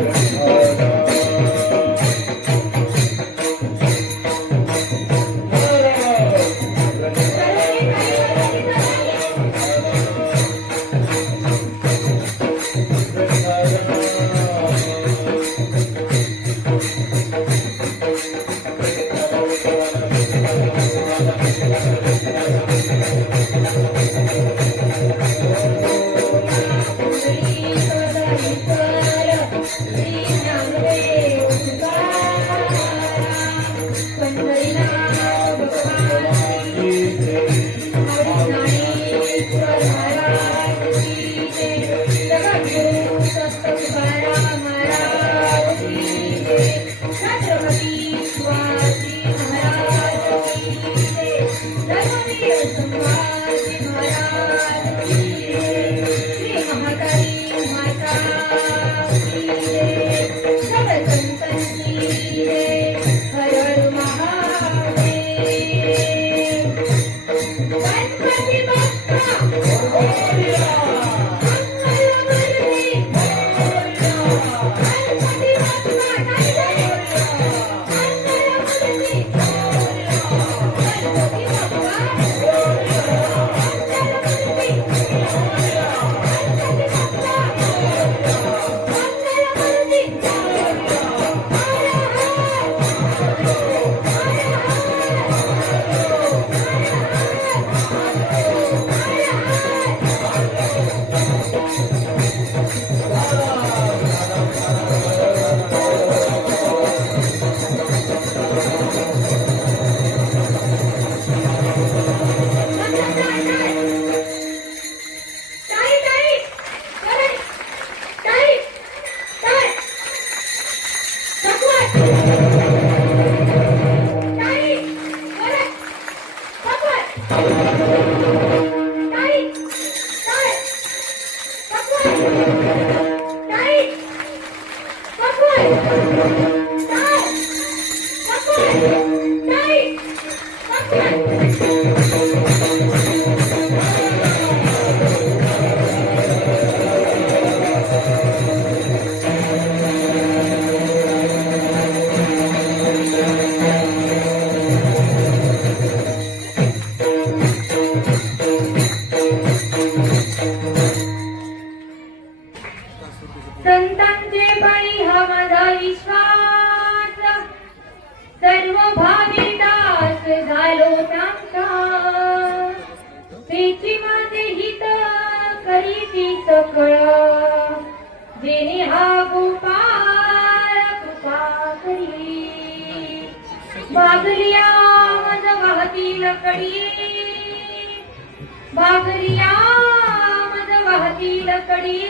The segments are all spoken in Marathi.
Gracias. लकडी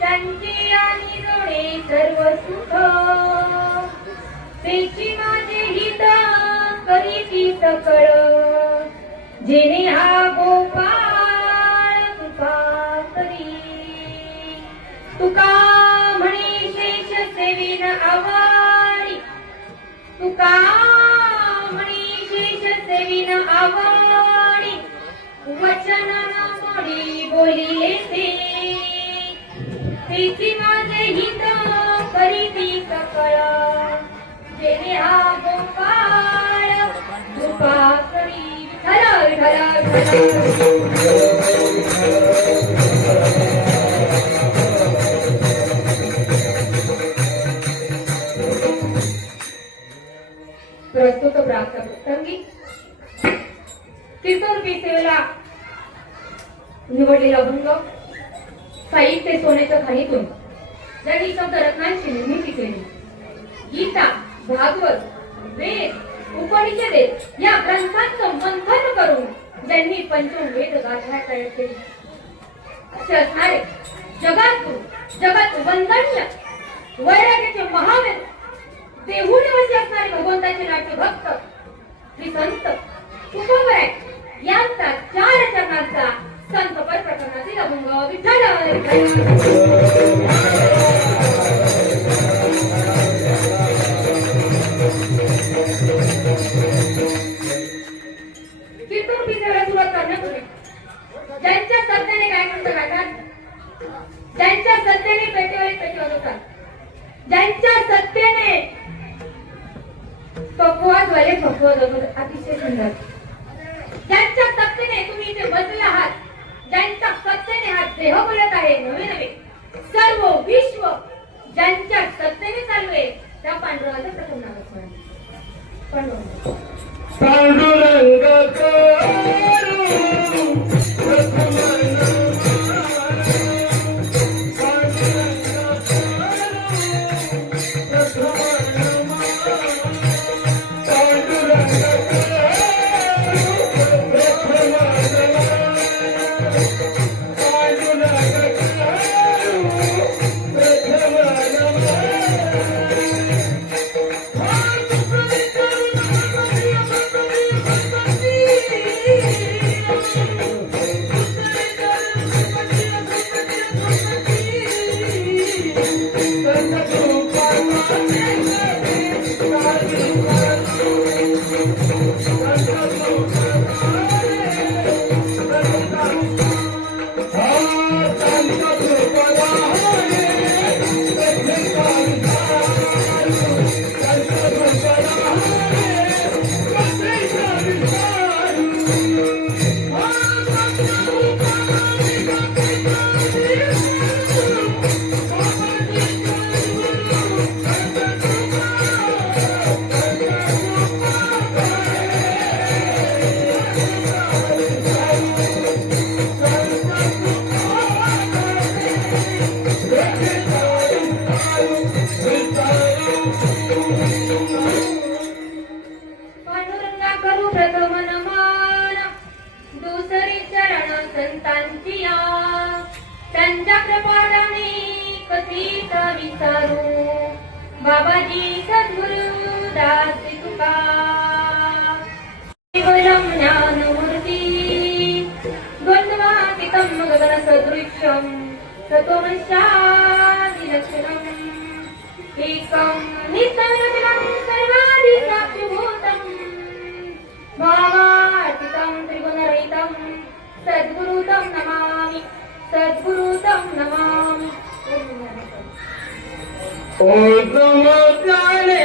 त्यांची आणि जोडे सर्व सुख. तेची माझे हित करीती सकळ. जेणे हा गोपाळ तुका करी तुका म्हणे शेष सेवीन आवारी. तुका म्हणे शेष सेवीन आवारी. वचन न मोडी बोलिले ते? तेची माझे हित करीती सकळ. जेणे हा गोपाळ कृपा करी निवडलेला भंग साहित्य सोन्याच्या खाणीतून. ज्यांनी शब्द रत्नांची निर्मिती केली. गीता भागवत वेद उपनिषदे या ग्रंथांचं मंथन करून ज्यांनी पंचम वेद गाथा तयार केली. असे असणारे जगातून जगात वंदन्य वैराग्याचे महावीर देहुनिवशी असणारे भगवंताचे नाट्य भक्त श्री संत तुकोबराय यांचा चार चरणांचा संत पर प्रकरणातील अभंग विठ्ठल पांडुरंग भक्तिया त्यांच्या प्रभाराने कथिता विचारू बाबाजी सद्गुरु दास तुका। केवलम ज्ञानमूर्ती। द्वन्द्वातीतं गगन सदृशं ततोमश्चादिलक्षणम् एकं निसरलं सर्वादिप्राप्तिभूतम् भावातीतं त्रिगुणरहितम् सद्गुरुतं नमामि सद्गुरुतं नमामि। ॐ त्रिमोकालेश्वरा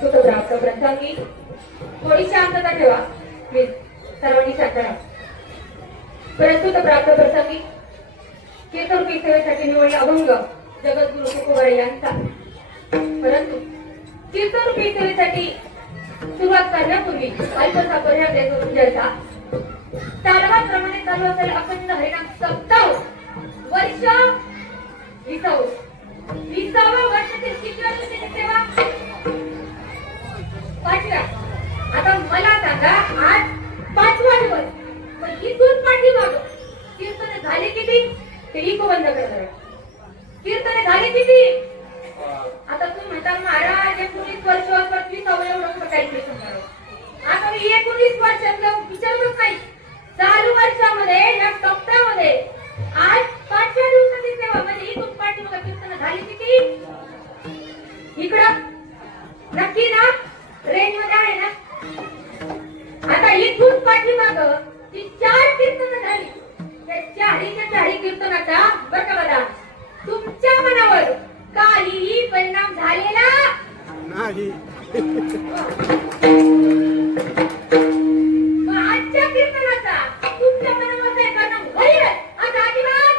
संस्कृतप्राप्त ग्रंथांनी थोडी शांतता ठेवा. सर्वांनी शांत राहा. प्रस्तुत प्राप्त प्रसंगी केतन सेवेसाठी निवडले अभंग जगद्गुरु तुकोबारे यांचा. परंतु कीर्तन सेवेसाठी सुरुवात करण्यापूर्वी अल्पसा पर्याय देतो जयचा तालवाप्रमाणे चालू असेल अखंड हरिणा सप्ताह वर्ष विसाव. विसावा वर्षातील किती वर्ष पाचव्या. आता मला सांगा आज पाचवा दिवस. पण इथून पाठीमाग कीर्तन झाले किती? ते इको बंद करणार कीर्तन झाले किती? आता तुम्ही म्हणता महाराज एकोणीस वर्ष पंचवीस एवढं कुठं कॅल्क्युलेशन करावं आता मी एकोणीस वर्षातलं विचारलंच नाही. चालू वर्षामध्ये या सप्ताहामध्ये आज पाचव्या दिवसाची सेवा म्हणजे इथून पाठीमाग कीर्तन झाली किती? इकडं. नक्की ना? रेंजमध्ये आहे ना? आता इथून पाठीमाग ती चार कीर्तन झाली. त्या चारीच्या चारी कीर्तनाचा बरं का बघा तुमच्या मनावर काहीही परिणाम झालेला? नाही. आजच्या कीर्तनाचा तुमच्या मनावर काही परिणाम होईल आता अजिबात?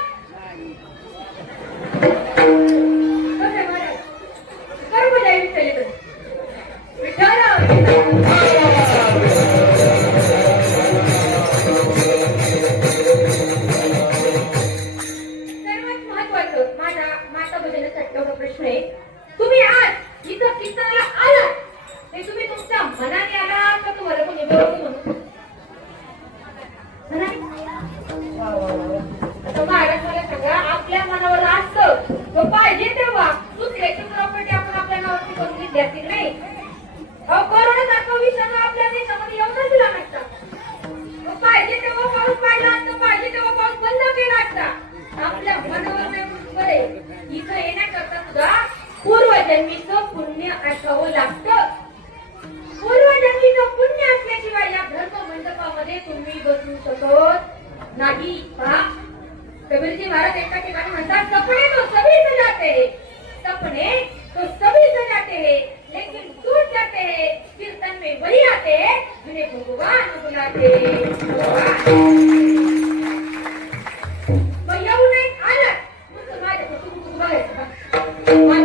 पूर्वजन्मीचं पुण्य आठवावं लागतं. पूर्वजन्मीचं पुण्य असल्याशिवाय या धर्म मंडपामध्ये तुम्ही बसू शकत नाही पहा कबीरजी महाराज एका ठिकाणी म्हणतात सपने तो सभी जाते हैं. सपने तो सभी जाते हैं लेकिन टूट जाते हैं कीर्तन में वही आते हैं जिन्हें भगवान बुलाते भगवान। मग येऊ नाही आलं मग माझ्या कुटुंब बघायचं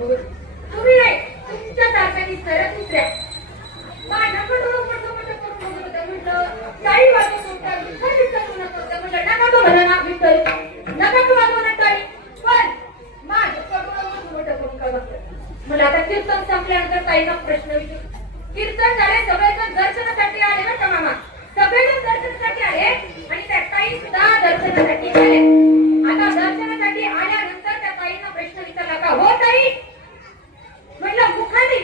तुम्ही नाही तुमच्या दुसऱ्या. करून बघत होत्या. म्हटलं म्हटलं नका तो म्हणा ना नका तो वाजवू पण मोठं करून का मला आता कीर्तन संपल्यानंतर ताईला प्रश्न विचार. कीर्तन झाले सगळेजण दर्शनासाठी आले ना मामा? सगळेजण दर्शनासाठी आले आणि त्या ताई सुद्धा दर्शनासाठी आले आता दर्शनासाठी आल्यानंतर त्या ताईंना प्रश्न विचारला का हो ताई म्हटलं मुखाने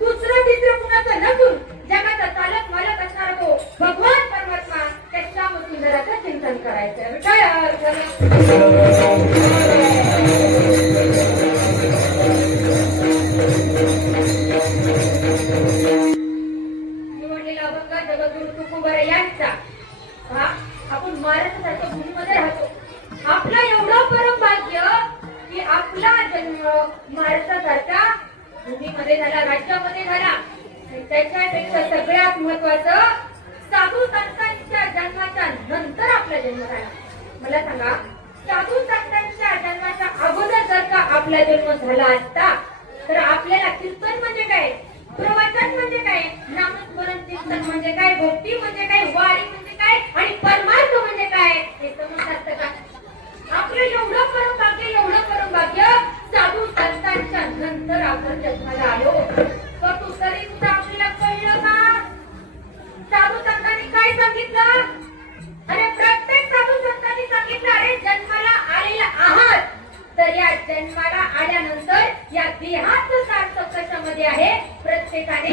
दुसरं तिसरं कुणाचं नसून जगाचा चालक मालक असणारा तो भगवान परमात्मा. त्याच्या श्याम सुंदराचं चिंतन करायचं. विठ्ठल आपला जन्म झाला मला सांगा साधू संतांच्या जन्माच्या अगोदर जर का आपला जन्म झाला असता तर आपल्याला कीर्तन म्हणजे काय? प्रवचन म्हणजे काय? नामस्मरण कीर्तन म्हणजे काय? भक्ती म्हणजे काय? वारी म्हणजे काय? आणि परमार्थ म्हणजे काय? हे समजत का? आपलं एवढं करून भाग्य एवढं करून भाग्य साधू संतांच्या नंतर आपण जन्माला आलो. परंतु तरी सुद्धा आपल्याला कळलं का? साधू संतांनी काय सांगितलं? अरे प्रत्येक साधू संतांनी सांगितलं अरे जन्माला आलेला आहात. तर या जन्माला आल्यानंतर या देहाचं सार्थक कशामध्ये आहे? प्रत्येकाने